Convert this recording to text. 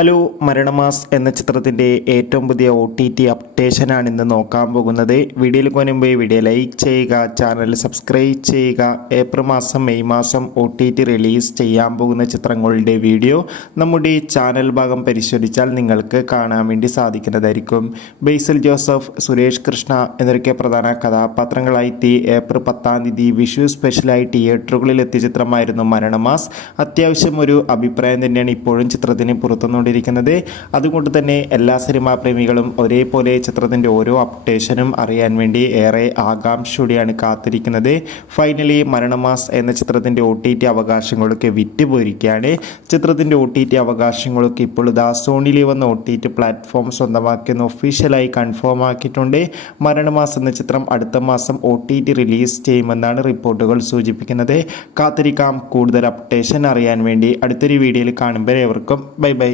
Hello, Maranamass എന്ന ചിത്രത്തിൻ്റെ ഏറ്റവും പുതിയ OTT അപ്ഡേഷനാണ് ഇന്ന് നോക്കാൻ പോകുന്നത്. വീഡിയോയിൽ മുൻപ് വീഡിയോ ലൈക്ക് ചെയ്യുക, ചാനൽ സബ്സ്ക്രൈബ് ചെയ്യുക. ഏപ്രിൽ മാസം മെയ് മാസം OTT റിലീസ് ചെയ്യാൻ പോകുന്ന ചിത്രങ്ങളുടെ വീഡിയോ നമ്മുടെ ചാനൽ ഭാഗം പരിശോധിച്ചാൽ നിങ്ങൾക്ക് കാണാൻ വേണ്ടി സാധിക്കുന്നതായിരിക്കും. ബേസിൽ ജോസഫ്, സുരേഷ് കൃഷ്ണ എന്നൊക്കെ പ്രധാന കഥാപാത്രങ്ങളായി ഏപ്രിൽ 10-ാം തീയതി വിഷു സ്പെഷ്യലായി തിയേറ്ററുകളിൽ എത്തിയ ചിത്രമായിരുന്നു മരണമാസ്. അത്യാവശ്യം ഒരു അഭിപ്രായം തന്നെയാണ് ഇപ്പോഴും ചിത്രത്തിന് പുറത്തുനിന്നുകൊണ്ടിരിക്കുന്നത്. അതുകൊണ്ട് തന്നെ എല്ലാ സിനിമാ പ്രേമികളും ഒരേപോലെ ചിത്രത്തിൻ്റെ ഓരോ അപ്ഡേഷനും അറിയാൻ വേണ്ടി ഏറെ ആകാംക്ഷയോടെയാണ് കാത്തിരിക്കുന്നത്. ഫൈനലി മരണമാസ് എന്ന ചിത്രത്തിൻ്റെ OTT അവകാശങ്ങളൊക്കെ വിറ്റുപോയിരിക്കുകയാണ്. ചിത്രത്തിൻ്റെ OTT അവകാശങ്ങളൊക്കെ ഇപ്പോൾ സോണിയിൽ വന്ന OTT പ്ലാറ്റ്ഫോം സ്വന്തമാക്കിയെന്ന് ഒഫീഷ്യലായി കൺഫേം ആക്കിയിട്ടുണ്ട്. മരണമാസ് എന്ന ചിത്രം അടുത്ത മാസം OTT റിലീസ് ചെയ്യുമെന്നാണ് റിപ്പോർട്ടുകൾ സൂചിപ്പിക്കുന്നത്. കാത്തിരിക്കാം കൂടുതൽ അപ്ഡേഷൻ അറിയാൻ വേണ്ടി. അടുത്തൊരു വീഡിയോയിൽ കാണുമ്പോൾ ഏവർക്കും ബൈ ബൈ.